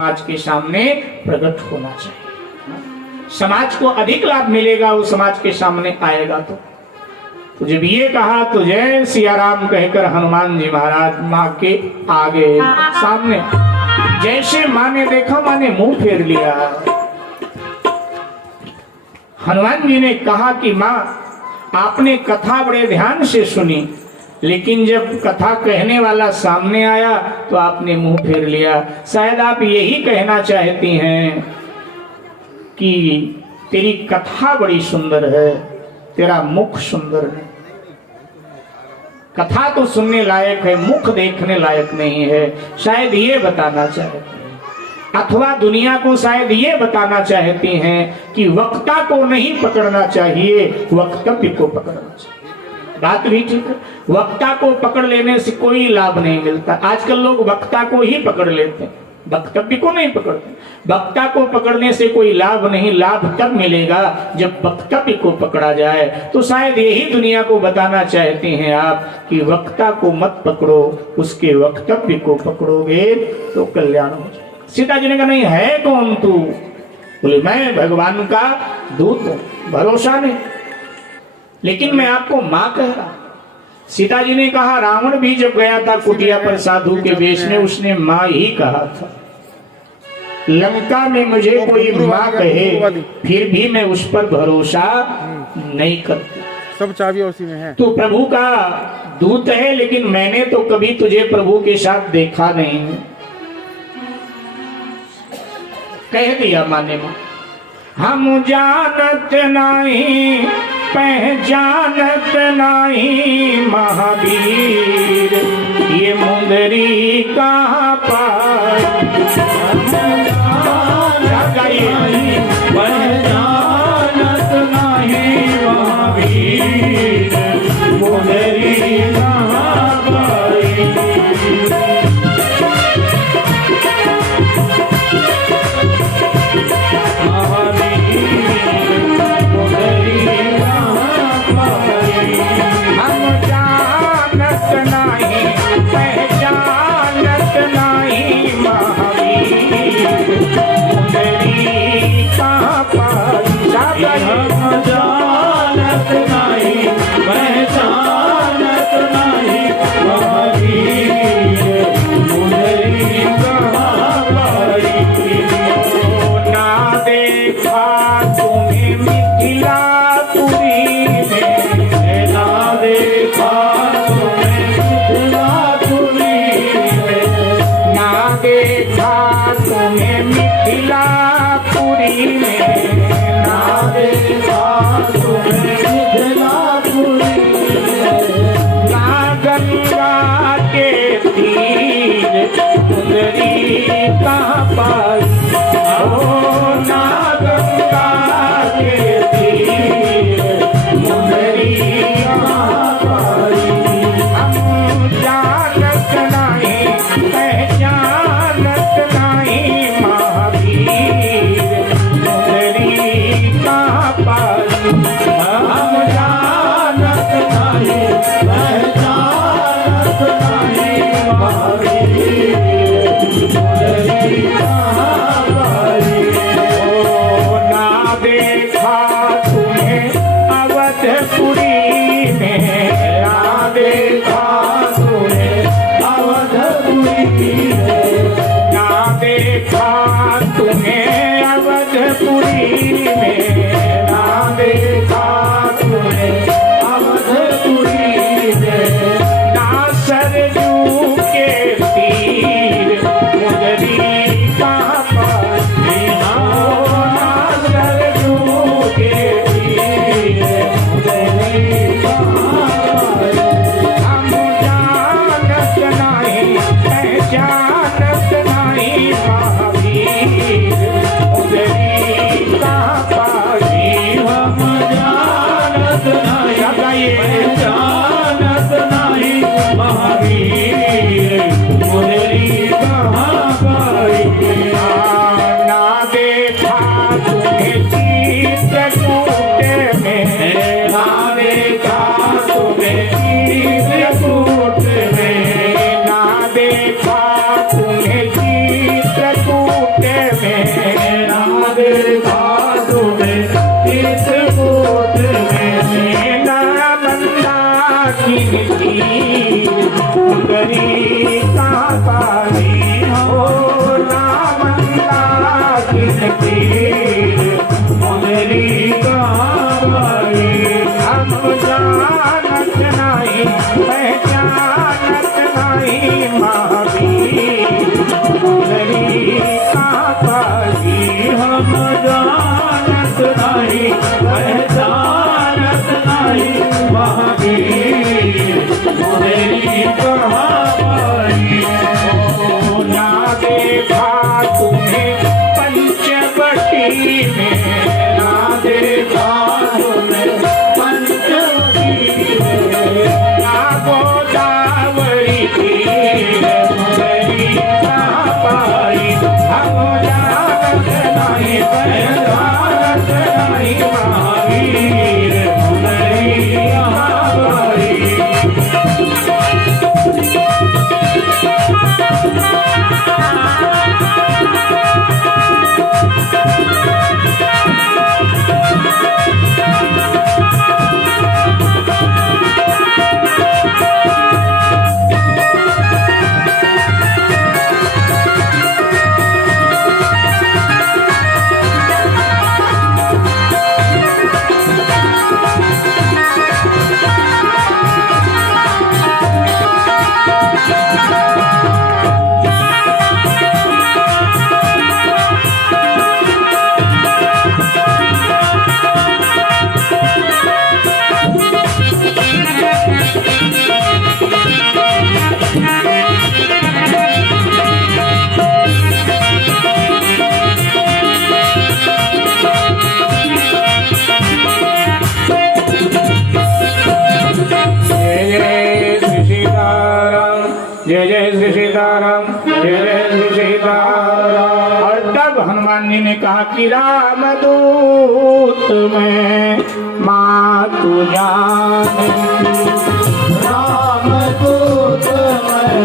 समाज के सामने प्रकट होना चाहिए। समाज को अधिक लाभ मिलेगा, वो समाज के सामने आएगा। तो जब ये कहा तो जय सिया राम कहकर हनुमान जी महाराज माँ के आगे सामने, जैसे माँ ने देखा माँ ने मुंह फेर लिया। हनुमान जी ने कहा कि माँ आपने कथा बड़े ध्यान से सुनी, लेकिन जब कथा कहने वाला सामने आया तो आपने मुंह फेर लिया। शायद आप यही कहना चाहती हैं कि तेरी कथा बड़ी सुंदर है, तेरा मुख सुंदर है। कथा तो सुनने लायक है, मुख देखने लायक नहीं है। शायद ये बताना चाहती हैं, अथवा दुनिया को शायद ये बताना चाहती हैं कि वक्ता को नहीं पकड़ना चाहिए, वक्तव्य को पकड़ना चाहिए। बात भी ठीक है, वक्ता को पकड़ लेने से कोई लाभ नहीं मिलता। आजकल लोग वक्ता को ही पकड़ लेते हैं, वक्तव्य को नहीं पकड़ते। वक्ता को पकड़ने से कोई लाभ नहीं, लाभ तब मिलेगा जब वक्तव्य को पकड़ा जाए। तो शायद यही दुनिया को बताना चाहते हैं आप कि वक्ता को मत पकड़ो, उसके वक्तव्य को पकड़ोगे तो कल्याण हो जाए। सीता जी ने कहा नहीं है कौन तू? बोले मैं भगवान का दूत हूं, भरोसा नहीं, लेकिन मैं आपको माँ कह रहा। सीता जी ने कहा रावण भी जब गया था कुटिया पर साधु के वेश में, उसने माँ ही कहा था। लंका में मुझे कोई माँ कहे फिर भी मैं उस पर भरोसा नहीं करती। सब चाबी उसी में है। तू प्रभु का दूत है, लेकिन मैंने तो कभी तुझे प्रभु के साथ देखा नहीं। कह दिया माने माँ, हम जानत नहीं पहचानत नहीं महावीर, ये मुंदरी कहाँ पाई। पहचानत नहीं महावीर, मुंदरी कहाँ पाई। देखा तुम्हें चित्रकूट कहाँ पाई हम जानत नहीं, पहचानत नहीं महावीर मुरली कहाँ पाई। ओ ना देखा तुम्हें पंचवटी में, ना देखा तुम्हें पंचवटी में, ना गोदावरी तीर मुरली कहाँ पाई हम जानत नहीं, पहचानत नहीं महावीर मुरली कहाँ पाई। जय जय श्री सीताराम, जय जय श्री सीताराम। और तब हनुमान जी ने कहा कि रामदूत में मातु जानकी, रामदूत में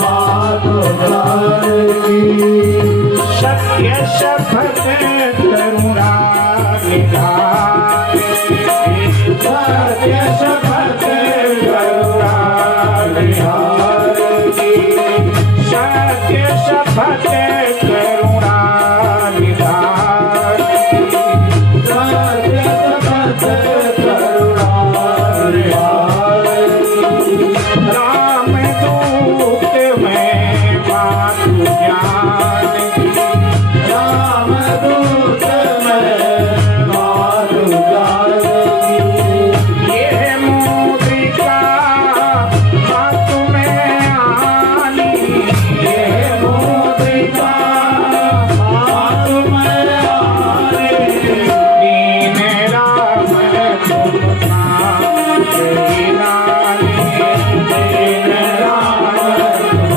मातु जानकी, सत्य शपथ करुणा निधान, सत्य शपथ करुणा निधान, सत्य शपथ करुणा निधान, सत्य शपथ करुणा निधान। रामदूत में मातु जानकी, रामदूत में मातु जानकी, ये मुद्रिका मातु में आनी, ये मुद्रिका मातु में आनी, दीन राम तुम जय नानी, दीन राम तुम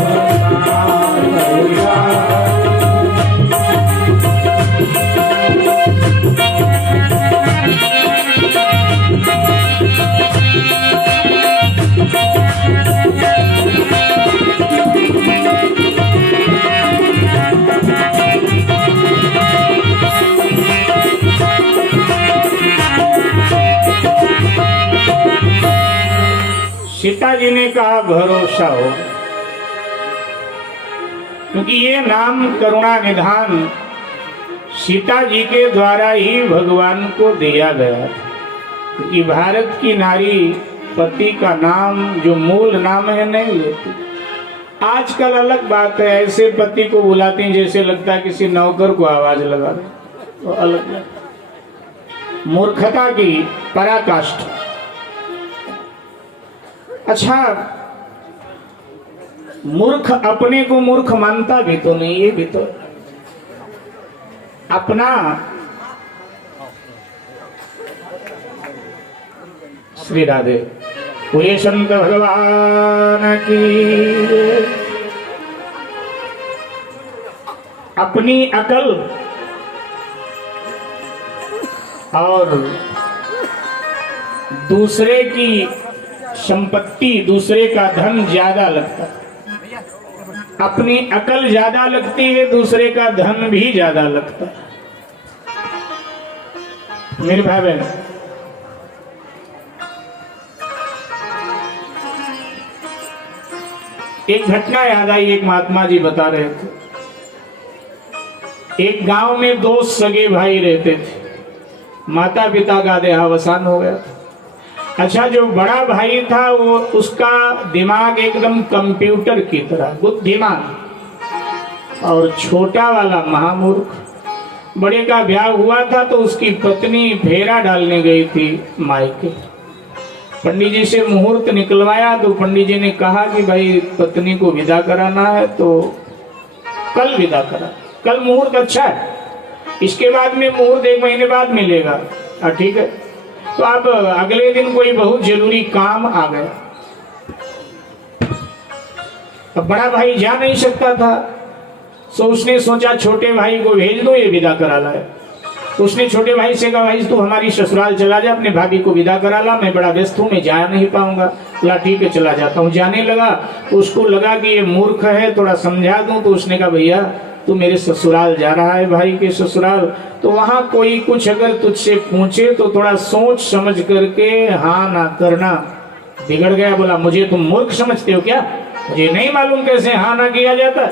सीता जी ने कहा भरोसा हो, क्योंकि ये नाम करुणा निधान सीता जी के द्वारा ही भगवान को दिया गया था। क्योंकि भारत की नारी पति का नाम जो मूल नाम है नहीं लेती। आजकल अलग बात है, ऐसे पति को बुलाती हैं जैसे लगता है किसी नौकर को आवाज लगा रहे, तो अलग बात। मूर्खता की पराकाष्ठा। अच्छा, मूर्ख अपने को मूर्ख मानता भी तो नहीं, ये भी तो अपना श्री राधे पूरे संत भगवान की अपनी अकल और दूसरे की संपत्ति, दूसरे का धन ज्यादा लगता है। अपनी अकल ज्यादा लगती है, दूसरे का धन भी ज्यादा लगता है। मेरे भाई बहन, एक घटना याद आई। एक महात्मा जी बता रहे थे, एक गांव में दो सगे भाई रहते थे। माता पिता का देहावसान हो गया था। अच्छा, जो बड़ा भाई था वो, उसका दिमाग एकदम कंप्यूटर की तरह बुद्धिमान, और छोटा वाला महामूर्ख। बड़े का ब्याह हुआ था तो उसकी पत्नी फेरा डालने गई थी मायके। पंडित जी से मुहूर्त निकलवाया तो पंडित जी ने कहा कि भाई पत्नी को विदा कराना है तो कल विदा करा, कल मुहूर्त अच्छा है, इसके बाद में मुहूर्त 1 महीने बाद मिलेगा। ठीक है। तो अब अगले दिन कोई बहुत जरूरी काम आ गया। अब बड़ा भाई जा नहीं सकता था, तो उसने सोचा छोटे भाई को भेज दो, ये विदा करा लाए। तो उसने छोटे भाई से कहा, भाई तू हमारी ससुराल चला जा, अपने भाभी को विदा करा ला, मैं बड़ा व्यस्त हूँ, मैं जा नहीं पाऊंगा। बोला ठीक है चला जाता हूँ। जाने लगा तो उसको लगा कि ये मूर्ख है, थोड़ा समझा दूं। तो उसने कहा भैया तू मेरे ससुराल जा रहा है, भाई के ससुराल, तो वहां कोई कुछ अगर तुझसे पूछे तो थोड़ा सोच समझ करके हाँ ना करना। बिगड़ गया, बोला मुझे तुम मूर्ख समझते हो क्या, मुझे नहीं मालूम कैसे हाँ ना किया जाता।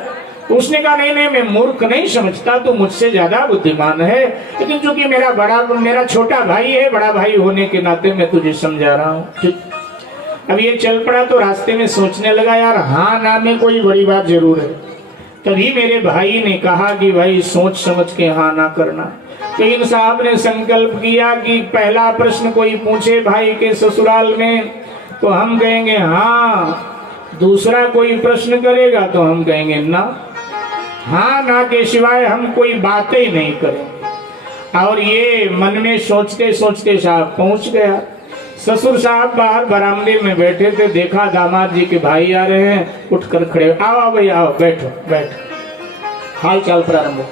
तो उसने कहा नहीं नहीं मैं मूर्ख नहीं समझता, तू मुझसे ज्यादा बुद्धिमान है, लेकिन चूंकि मेरा छोटा भाई है, बड़ा भाई होने के नाते मैं तुझे समझा रहा हूँ। अब ये चल पड़ा तो रास्ते में सोचने लगा यार हाँ ना में कोई बड़ी बात जरूर है। तभी मेरे भाई ने कहा कि भाई सोच समझ के हाँ ना करना। तो इन साहब ने संकल्प किया कि पहला प्रश्न कोई पूछे भाई के ससुराल में तो हम कहेंगे हाँ, दूसरा कोई प्रश्न करेगा तो हम कहेंगे ना। हाँ ना के सिवाय हम कोई बातें ही नहीं करेंगे। और ये मन में सोचते सोचते साहब पहुंच गया। ससुर साहब बाहर बरामदे में बैठे थे, देखा दामाद जी के भाई आ रहे हैं, उठकर खड़े, आओ भाई आओ, बैठो बैठो, हाल चाल प्रारंभ।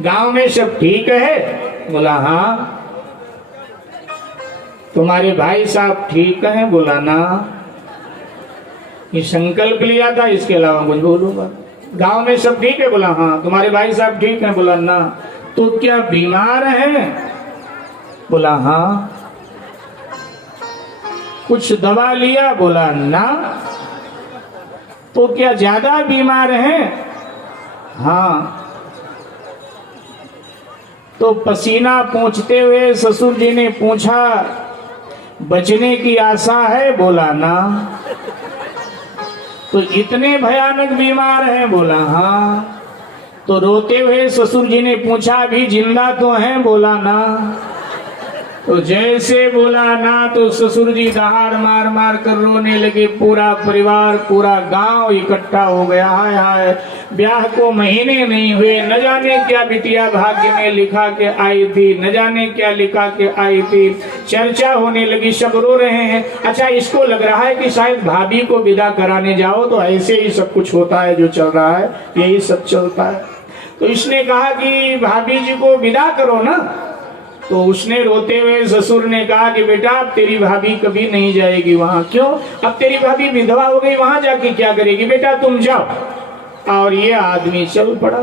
गांव में सब ठीक है? बोला हाँ। तुम्हारे भाई साहब ठीक हैं? बोला ना। ये संकल्प लिया था, इसके अलावा कुछ बोलूंगा। गांव में सब ठीक है? बोला हाँ। तुम्हारे भाई साहब ठीक हैं? बोला ना। तो क्या बीमार हैं? बोला हाँ। कुछ दवा लिया? बोला ना। तो क्या ज्यादा बीमार हैं? हाँ। तो पसीना पोंछते हुए ससुर जी ने पूछा बचने की आशा है? बोला ना। तो इतने भयानक बीमार हैं? बोला हाँ। तो रोते हुए ससुर जी ने पूछा अभी जिंदा तो हैं? बोला ना। तो जैसे बोला ना तो ससुर जी दहाड़ मार मार कर रोने लगे। पूरा परिवार पूरा गांव इकट्ठा हो गया। हाय हाय, ब्याह को महीने नहीं हुए, न जाने क्या बिटिया भाग्य में लिखा के आई थी, न जाने क्या लिखा के आई थी। चर्चा होने लगी, सब रो रहे हैं। अच्छा इसको लग रहा है कि शायद भाभी को विदा कराने जाओ तो ऐसे ही सब कुछ होता है, जो चल रहा है यही सब चलता है। तो इसने कहा कि भाभी जी को विदा करो ना। तो उसने रोते हुए ससुर ने कहा कि बेटा अब तेरी भाभी कभी नहीं जाएगी वहां। क्यों? अब तेरी भाभी विधवा हो गई, वहां जाके क्या करेगी? बेटा तुम जाओ। और ये आदमी चल पड़ा।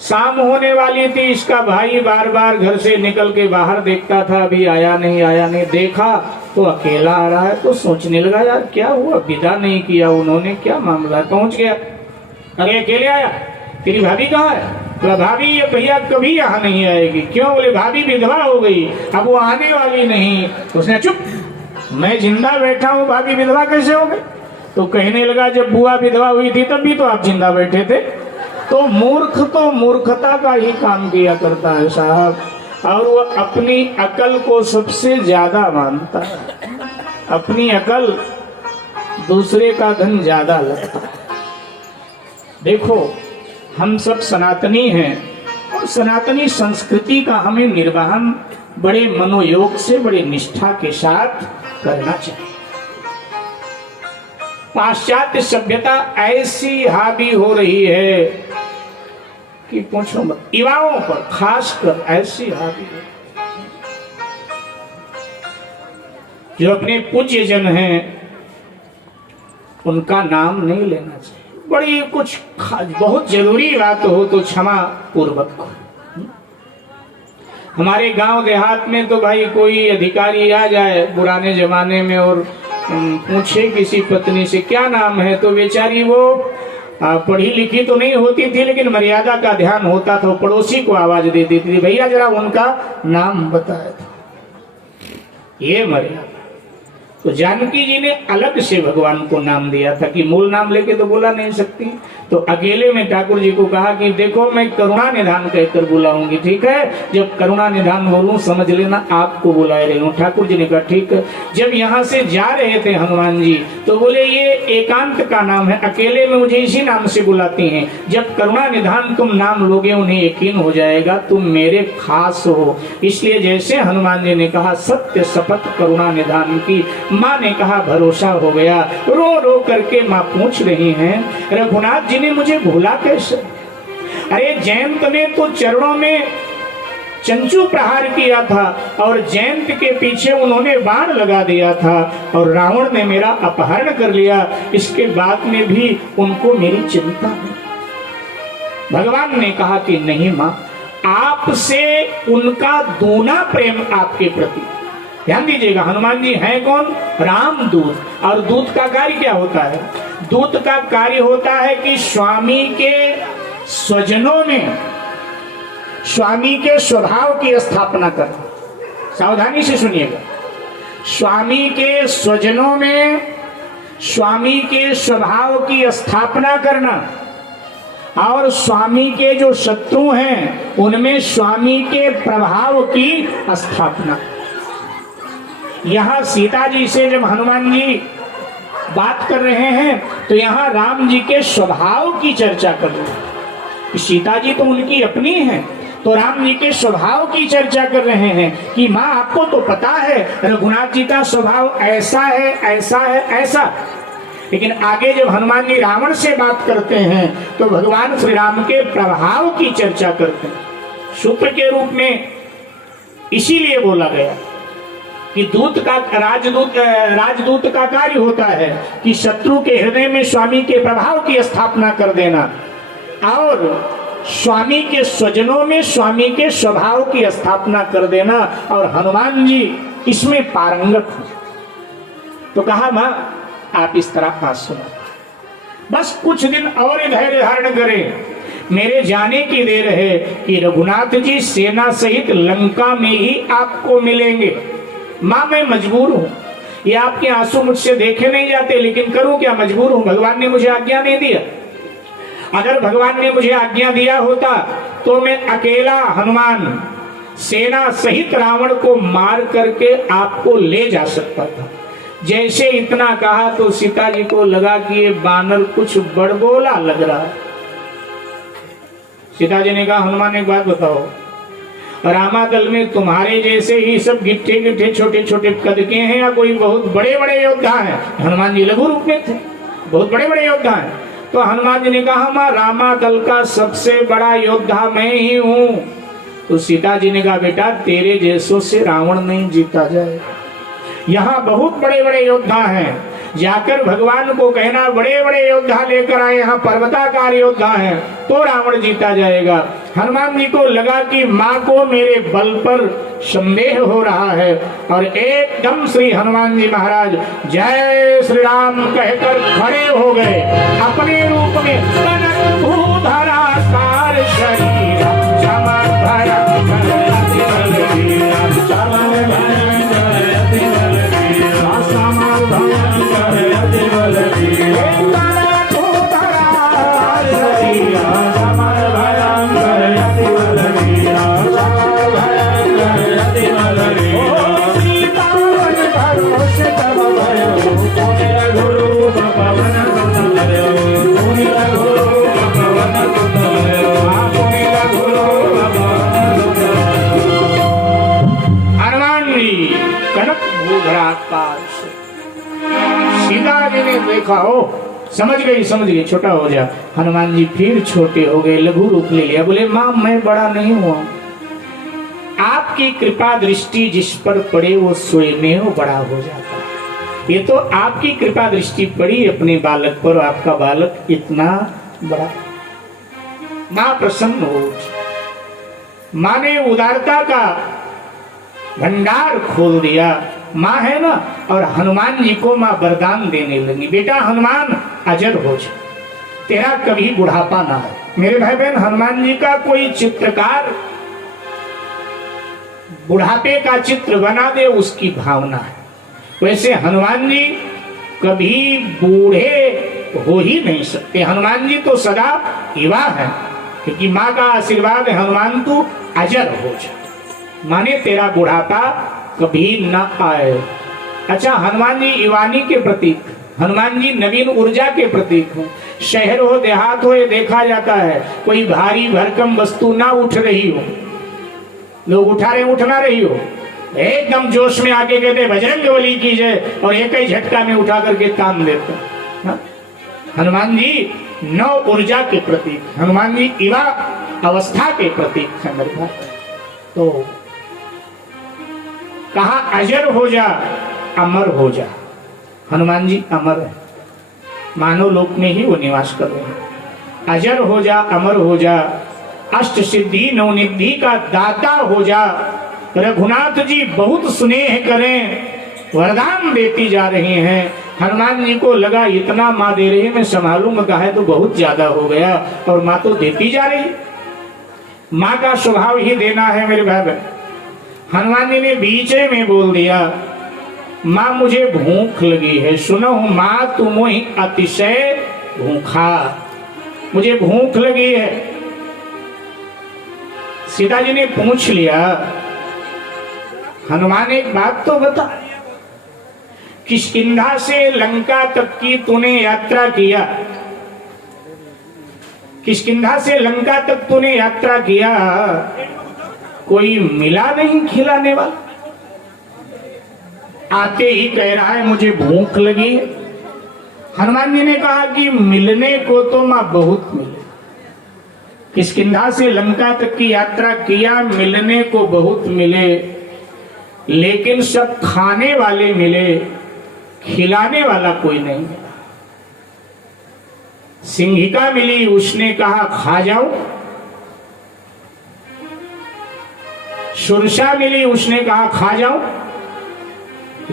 शाम होने वाली थी, इसका भाई बार बार घर से निकल के बाहर देखता था, अभी आया नहीं। देखा तो अकेला आ रहा है, तो सोचने लगा यार क्या हुआ, विदा नहीं किया उन्होंने, क्या मामला। पहुंच गया, अरे अकेले आया, तेरी भाभी कहाँ है? बोला भाभी ये भैया कभी यहाँ नहीं आएगी। क्यों? बोले भाभी विधवा हो गई, अब वो आने वाली नहीं। उसने चुप, मैं जिंदा बैठा हूँ, भाभी विधवा कैसे हो गई? तो कहने लगा जब बुआ विधवा हुई थी तब भी तो आप जिंदा बैठे थे। तो मूर्ख तो मूर्खता का ही काम किया करता है साहब, और वो अपनी अकल को सबसे ज्यादा मानता है। अपनी अकल दूसरे का धन ज्यादा लगता है। देखो हम सब सनातनी हैं और सनातनी संस्कृति का हमें निर्वहन बड़े मनोयोग से, बड़े निष्ठा के साथ करना चाहिए। पाश्चात्य सभ्यता ऐसी हावी हो रही है कि पूछो मत, युवाओं पर खासकर ऐसी हावी है। जो अपने पूज्य जन हैं उनका नाम नहीं लेना चाहिए। बड़ी कुछ बहुत जरूरी बात हो तो क्षमा पूर्वक। हमारे गांव देहात में तो भाई कोई अधिकारी आ जाए पुराने जमाने में और पूछे किसी पत्नी से क्या नाम है, तो बेचारी वो पढ़ी लिखी तो नहीं होती थी, लेकिन मर्यादा का ध्यान होता था, पड़ोसी को आवाज दे देती थी, भैया जरा उनका नाम बताया था। ये मर्यादा। तो जानकी जी ने अलग से भगवान को नाम दिया था कि मूल नाम लेके तो बोला नहीं सकती, तो अकेले में ठाकुर जी को कहा कि देखो मैं करुणा निधान कहकर बुलाऊंगी, ठीक है, जब करुणा निधान बोलूं समझ लेना आपको बुला रही हूँ। ठाकुर जी ने कहा ठीक है। जब यहाँ से जा रहे थे हनुमान जी तो बोले ये एकांत का नाम है, अकेले में मुझे इसी नाम से बुलाती हैं, जब करुणा निधान तुम नाम लोगे उन्हें यकीन हो जाएगा तुम मेरे खास हो। इसलिए जैसे हनुमान जी ने कहा सत्य शपथ करुणा निधान की, माँ ने कहा भरोसा हो गया। रो रो करके माँ पूछ रही हैं रघुनाथ जी ने मुझे भूला कैसे? अरे जयंत ने तो चरणों में चंचू प्रहार किया था और जयंत के पीछे उन्होंने बाण लगा दिया था और रावण ने मेरा अपहरण कर लिया, इसके बाद में भी उनको मेरी चिंता है। भगवान ने कहा कि नहीं माँ, आपसे उनका दूना प्रेम आपके प्रति। ध्यान दीजिएगा, हनुमान जी हैं कौन? रामदूत। और दूत का कार्य क्या होता है? दूत का कार्य होता है कि स्वामी के स्वजनों में स्वामी के स्वभाव की स्थापना करना। सावधानी से सुनिएगा, स्वामी के स्वजनों में स्वामी के स्वभाव की स्थापना करना और स्वामी के जो शत्रु हैं उनमें स्वामी के प्रभाव की स्थापना। यहाँ सीता जी से जब हनुमान जी बात कर रहे हैं तो यहाँ राम जी के स्वभाव की चर्चा कर रहे हैं। सीता जी तो उनकी अपनी हैं, तो राम जी के स्वभाव की चर्चा कर रहे हैं कि माँ आपको तो पता है रघुनाथ जी का स्वभाव ऐसा है ऐसा है ऐसा। लेकिन आगे जब हनुमान जी रावण से बात करते हैं तो भगवान श्री राम के प्रभाव की चर्चा करते हैं। सूत्र के रूप में इसीलिए बोला गया कि दूत का राजदूत का कार्य होता है कि शत्रु के हृदय में स्वामी के प्रभाव की स्थापना कर देना और स्वामी के स्वजनों में स्वामी के स्वभाव की स्थापना कर देना, और हनुमान जी इसमें पारंगत हैं। तो कहा मां आप इस तरह बात सुनो, बस कुछ दिन और धैर्य धारण करें, मेरे जाने की देर है कि रघुनाथ जी सेना सहित लंका में ही आपको मिलेंगे। माँ मैं मजबूर हूँ, ये आपके आंसू मुझसे देखे नहीं जाते, लेकिन करूँ क्या, मजबूर हूँ, भगवान ने मुझे आज्ञा नहीं दिया। अगर भगवान ने मुझे आज्ञा दिया होता तो मैं अकेला हनुमान सेना सहित रावण को मार करके आपको ले जा सकता था। जैसे इतना कहा तो सीता जी को लगा कि ये बानर कुछ बड़बोला लग रहा है। सीता जी ने कहा हनुमान एक बात बताओ, रामादल में तुम्हारे जैसे ही सब गिट्टे गिट्टे छोटे छोटे कद के हैं या कोई बहुत बड़े बड़े योद्धा हैं? हनुमान जी लघु रूप में थे, बहुत बड़े बड़े योद्धा हैं। तो हनुमान जी ने कहा मां रामादल का सबसे बड़ा योद्धा मैं ही हूं। तो सीता जी ने कहा बेटा तेरे जैसों से रावण नहीं जीता जाए, यहाँ बहुत बड़े बड़े योद्धा हैं, जाकर भगवान को कहना बड़े बड़े योद्धा लेकर आए, यहाँ पर्वताकार योद्धा हैं, तो रावण जीता जाएगा। हनुमान जी को लगा कि माँ को मेरे बल पर संदेह हो रहा है और एकदम श्री हनुमान जी महाराज जय श्री राम कहकर खड़े हो गए। अपने रूप में कनक भूधरा सार शरीर समर्पण सीता जी ने देखा हो समझ गई छोटा हो जा। हनुमान जी फिर छोटे हो गए, लघु रूप ले लिया, बोले माँ मैं बड़ा नहीं हुआ, आपकी कृपा दृष्टि जिस पर पड़े वो स्वयं बड़ा हो जाता है। ये तो आपकी कृपा दृष्टि पड़ी अपने बालक पर, आपका बालक इतना बड़ा। माँ प्रसन्न हो, माँ ने उदारता का भंडार खोल दिया। माँ है ना, और हनुमान जी को माँ वरदान देने लगी, बेटा हनुमान अजर हो जा, तेरा कभी बुढ़ापा ना है। मेरे भाई बहन हनुमान जी का कोई चित्रकार बुढ़ापे का चित्र बना दे उसकी भावना है, वैसे हनुमान जी कभी बूढ़े हो ही नहीं सकते। हनुमान जी तो सदा युवा है, क्योंकि माँ का आशीर्वाद है, हनुमान तू अजर हो जा, माने तेरा बुढ़ापा कभी न आए। अच्छा, हनुमान जी युवानी के प्रतीक, हनुमान जी नवीन ऊर्जा के प्रतीक हो। शहर हो देहात हो, ये देखा जाता है कोई भारी भरकम वस्तु ना उठ रही हो, लोग उठा रहे उठ ना रही हो, एकदम जोश में आके कहते बजरंग बली की जय, और एक ही झटका में उठा करके काम देते। हनुमान जी नव ऊर्जा के प्रतीक, हनुमान जी युवा अवस्था के प्रतीक है मेरे भाई। तो कहा अजर हो जा अमर हो जा, हनुमान जी अमर है, मानव लोक में ही वो निवास कर रहे हैं। अजर हो जा अमर हो जा, अष्ट सिद्धि नवनिधि का दाता हो जा, रघुनाथ जी बहुत स्नेह करें, वरदान देती जा रही हैं। हनुमान जी को लगा इतना माँ दे रही है, मैं संभालूंगा कहा है तो बहुत ज्यादा हो गया, और माँ तो देती जा रही। माँ का स्वभाव ही देना है मेरे भाई। हनुमान जी ने बीच में बोल दिया, माँ मुझे भूख लगी है, सुनो माँ तुम ही अतिशय भूखा, मुझे भूख लगी है। सीता जी ने पूछ लिया, हनुमान एक बात तो बता, किष्किंधा से लंका तक की तूने यात्रा किया, किष्किंधा से लंका तक तूने यात्रा किया, कोई मिला नहीं खिलाने वाला, आते ही कह रहा है मुझे भूख लगी है। हनुमान जी ने कहा कि मिलने को तो मां बहुत मिले, किष्किंधा से लंका तक की यात्रा किया, मिलने को बहुत मिले, लेकिन सब खाने वाले मिले, खिलाने वाला कोई नहीं मिला। सिंहिका मिली, उसने कहा खा जाओ, सुरसा मिली, उसने कहा खा जाओ,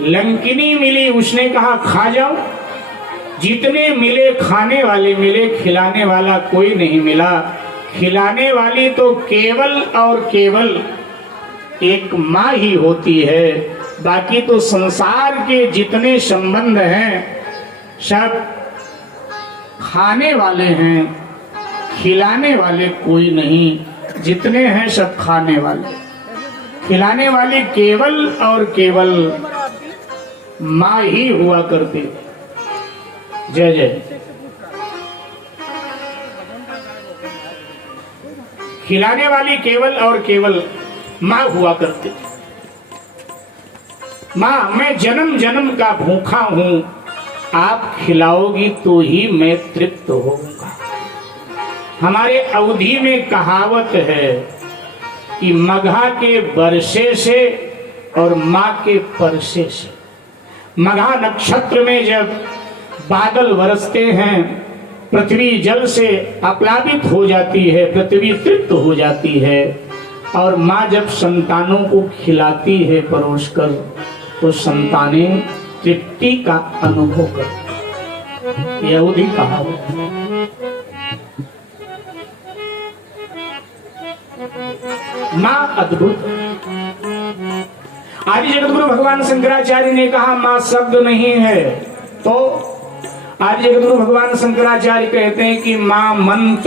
लंकिनी मिली, उसने कहा खा जाओ। जितने मिले खाने वाले मिले, खिलाने वाला कोई नहीं मिला। खिलाने वाली तो केवल और केवल एक माँ ही होती है, बाकी तो संसार के जितने संबंध हैं सब खाने वाले हैं, खिलाने वाले कोई नहीं। जितने हैं सब खाने वाले, खिलाने वाली केवल और केवल माँ ही हुआ करती। जय जय। खिलाने वाली केवल और केवल माँ हुआ करती। माँ मैं जन्म जन्म का भूखा हूं, आप खिलाओगी तो ही मैं तृप्त होऊंगा। हमारे अवधि में कहावत है कि मघा के बरसे से और माँ के परसे से, मघा नक्षत्र में जब बादल बरसते हैं, पृथ्वी जल से आप्लावित हो जाती है, पृथ्वी तृप्त हो जाती है, और माँ जब संतानों को खिलाती है परोस कर, तो संतानें तृप्ति का अनुभव करती। यह उदी कहावत। माँ अद्भुत। आदि जगतगुरु भगवान शंकराचार्य ने कहा माँ शब्द नहीं है, तो आदि जगतगुरु भगवान शंकराचार्य कहते हैं कि माँ मंत्र